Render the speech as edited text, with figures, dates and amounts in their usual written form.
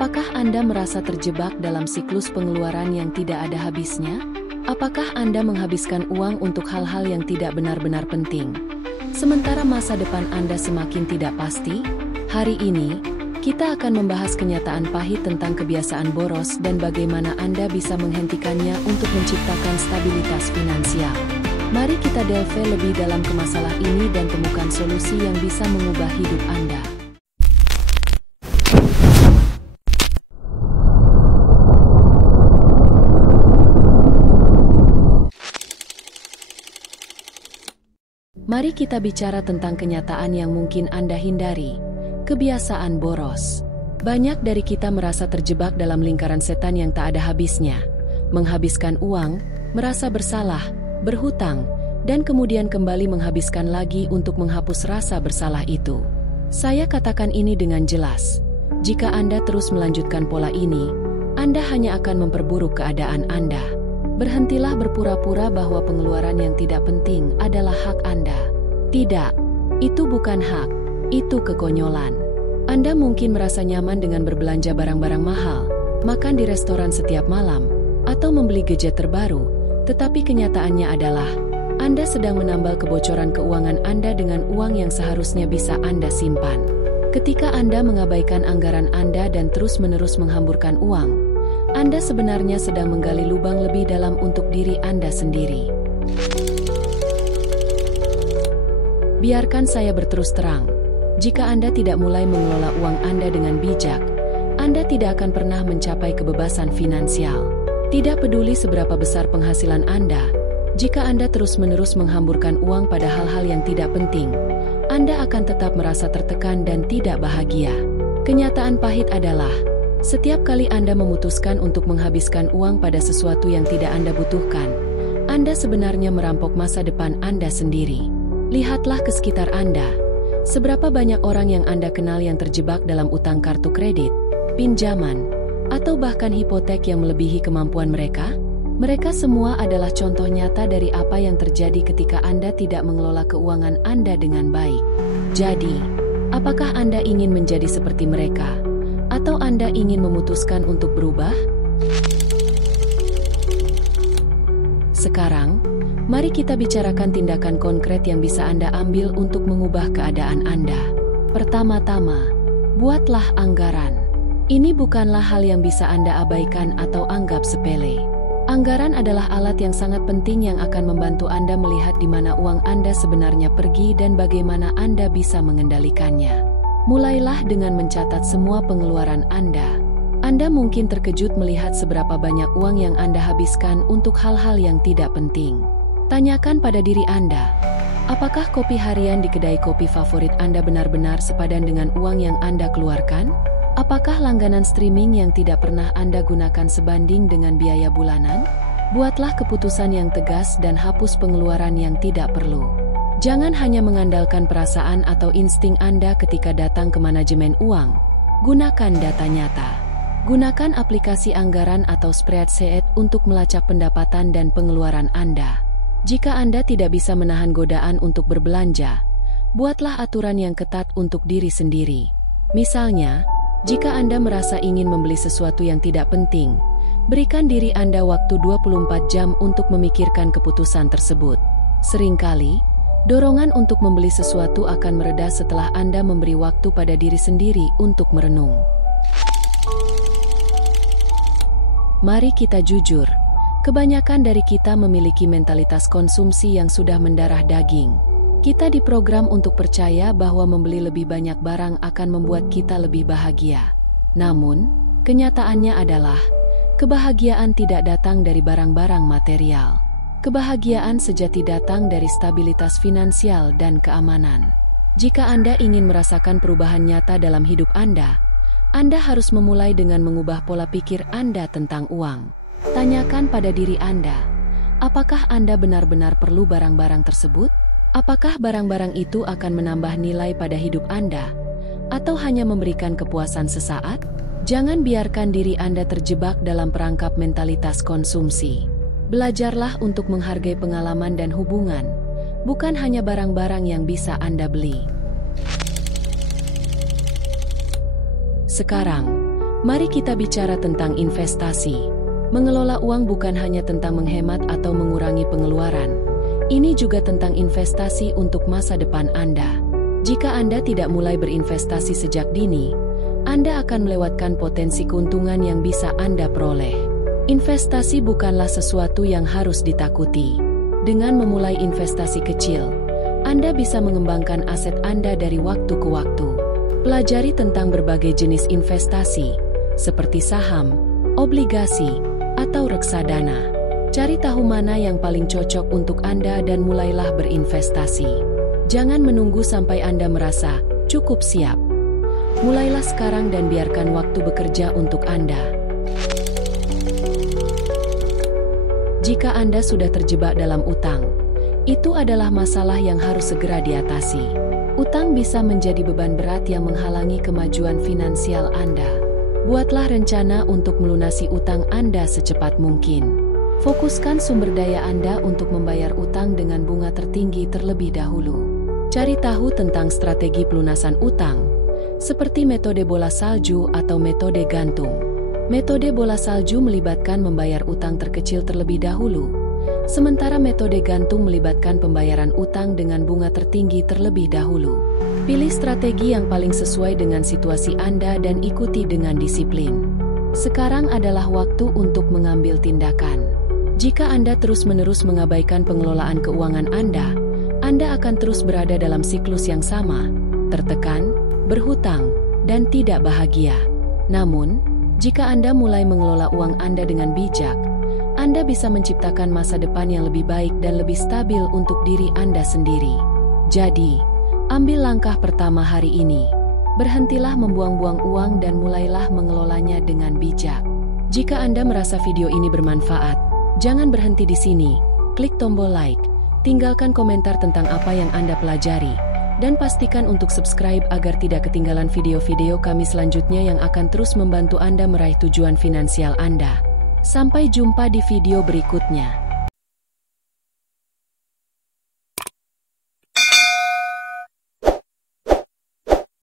Apakah Anda merasa terjebak dalam siklus pengeluaran yang tidak ada habisnya? Apakah Anda menghabiskan uang untuk hal-hal yang tidak benar-benar penting, sementara masa depan Anda semakin tidak pasti? Hari ini, kita akan membahas kenyataan pahit tentang kebiasaan boros dan bagaimana Anda bisa menghentikannya untuk menciptakan stabilitas finansial. Mari kita delve lebih dalam ke masalah ini dan temukan solusi yang bisa mengubah hidup Anda. Mari kita bicara tentang kenyataan yang mungkin Anda hindari, kebiasaan boros. Banyak dari kita merasa terjebak dalam lingkaran setan yang tak ada habisnya, menghabiskan uang, merasa bersalah, berhutang, dan kemudian kembali menghabiskan lagi untuk menghapus rasa bersalah itu. Saya katakan ini dengan jelas, jika Anda terus melanjutkan pola ini, Anda hanya akan memperburuk keadaan Anda. Berhentilah berpura-pura bahwa pengeluaran yang tidak penting adalah hak Anda. Tidak, itu bukan hak, itu kekonyolan. Anda mungkin merasa nyaman dengan berbelanja barang-barang mahal, makan di restoran setiap malam, atau membeli gadget terbaru, tetapi kenyataannya adalah Anda sedang menambal kebocoran keuangan Anda dengan uang yang seharusnya bisa Anda simpan. Ketika Anda mengabaikan anggaran Anda dan terus-menerus menghamburkan uang, Anda sebenarnya sedang menggali lubang lebih dalam untuk diri Anda sendiri. Biarkan saya berterus terang, jika Anda tidak mulai mengelola uang Anda dengan bijak, Anda tidak akan pernah mencapai kebebasan finansial. Tidak peduli seberapa besar penghasilan Anda, jika Anda terus-menerus menghamburkan uang pada hal-hal yang tidak penting, Anda akan tetap merasa tertekan dan tidak bahagia. Kenyataan pahit adalah, setiap kali Anda memutuskan untuk menghabiskan uang pada sesuatu yang tidak Anda butuhkan, Anda sebenarnya merampok masa depan Anda sendiri. Lihatlah ke sekitar Anda. Seberapa banyak orang yang Anda kenal yang terjebak dalam utang kartu kredit, pinjaman, atau bahkan hipotek yang melebihi kemampuan mereka? Mereka semua adalah contoh nyata dari apa yang terjadi ketika Anda tidak mengelola keuangan Anda dengan baik. Jadi, apakah Anda ingin menjadi seperti mereka? Atau Anda ingin memutuskan untuk berubah? Sekarang, mari kita bicarakan tindakan konkret yang bisa Anda ambil untuk mengubah keadaan Anda. Pertama-tama, buatlah anggaran. Ini bukanlah hal yang bisa Anda abaikan atau anggap sepele. Anggaran adalah alat yang sangat penting yang akan membantu Anda melihat di mana uang Anda sebenarnya pergi dan bagaimana Anda bisa mengendalikannya. Mulailah dengan mencatat semua pengeluaran Anda. Anda mungkin terkejut melihat seberapa banyak uang yang Anda habiskan untuk hal-hal yang tidak penting. Tanyakan pada diri Anda, apakah kopi harian di kedai kopi favorit Anda benar-benar sepadan dengan uang yang Anda keluarkan? Apakah langganan streaming yang tidak pernah Anda gunakan sebanding dengan biaya bulanan? Buatlah keputusan yang tegas dan hapus pengeluaran yang tidak perlu. Jangan hanya mengandalkan perasaan atau insting Anda ketika datang ke manajemen uang. Gunakan data nyata. Gunakan aplikasi anggaran atau spreadsheet untuk melacak pendapatan dan pengeluaran Anda. Jika Anda tidak bisa menahan godaan untuk berbelanja, buatlah aturan yang ketat untuk diri sendiri. Misalnya, jika Anda merasa ingin membeli sesuatu yang tidak penting, berikan diri Anda waktu 24 jam untuk memikirkan keputusan tersebut. Seringkali, dorongan untuk membeli sesuatu akan mereda setelah Anda memberi waktu pada diri sendiri untuk merenung. Mari kita jujur, kebanyakan dari kita memiliki mentalitas konsumsi yang sudah mendarah daging. Kita diprogram untuk percaya bahwa membeli lebih banyak barang akan membuat kita lebih bahagia. Namun, kenyataannya adalah, kebahagiaan tidak datang dari barang-barang material. Kebahagiaan sejati datang dari stabilitas finansial dan keamanan. Jika Anda ingin merasakan perubahan nyata dalam hidup Anda harus memulai dengan mengubah pola pikir Anda tentang uang. Tanyakan pada diri Anda, apakah Anda benar-benar perlu barang-barang tersebut? Apakah barang-barang itu akan menambah nilai pada hidup Anda? Atau hanya memberikan kepuasan sesaat? Jangan biarkan diri Anda terjebak dalam perangkap mentalitas konsumsi. Belajarlah untuk menghargai pengalaman dan hubungan, bukan hanya barang-barang yang bisa Anda beli. Sekarang, Mari kita bicara tentang investasi. Mengelola uang bukan hanya tentang menghemat atau mengurangi pengeluaran. Ini juga tentang investasi untuk masa depan Anda. Jika Anda tidak mulai berinvestasi sejak dini, Anda akan melewatkan potensi keuntungan yang bisa Anda peroleh. Investasi bukanlah sesuatu yang harus ditakuti. Dengan memulai investasi kecil, Anda bisa mengembangkan aset Anda dari waktu ke waktu. Pelajari tentang berbagai jenis investasi, seperti saham, obligasi, atau reksadana. Cari tahu mana yang paling cocok untuk Anda dan mulailah berinvestasi. Jangan menunggu sampai Anda merasa cukup siap. Mulailah sekarang dan biarkan waktu bekerja untuk Anda. Jika Anda sudah terjebak dalam utang, itu adalah masalah yang harus segera diatasi. Utang bisa menjadi beban berat yang menghalangi kemajuan finansial Anda. Buatlah rencana untuk melunasi utang Anda secepat mungkin. Fokuskan sumber daya Anda untuk membayar utang dengan bunga tertinggi terlebih dahulu. Cari tahu tentang strategi pelunasan utang, seperti metode bola salju atau metode gantung. Metode bola salju melibatkan membayar utang terkecil terlebih dahulu, sementara metode gantung melibatkan pembayaran utang dengan bunga tertinggi terlebih dahulu. Pilih strategi yang paling sesuai dengan situasi Anda dan ikuti dengan disiplin. Sekarang adalah waktu untuk mengambil tindakan. Jika Anda terus-menerus mengabaikan pengelolaan keuangan Anda akan terus berada dalam siklus yang sama, tertekan, berhutang, dan tidak bahagia. Namun, jika Anda mulai mengelola uang Anda dengan bijak, Anda bisa menciptakan masa depan yang lebih baik dan lebih stabil untuk diri Anda sendiri. Jadi, ambil langkah pertama hari ini. Berhentilah membuang-buang uang dan mulailah mengelolanya dengan bijak. Jika Anda merasa video ini bermanfaat, jangan berhenti di sini. Klik tombol like, tinggalkan komentar tentang apa yang Anda pelajari, dan pastikan untuk subscribe agar tidak ketinggalan video-video kami selanjutnya yang akan terus membantu Anda meraih tujuan finansial Anda. Sampai jumpa di video berikutnya.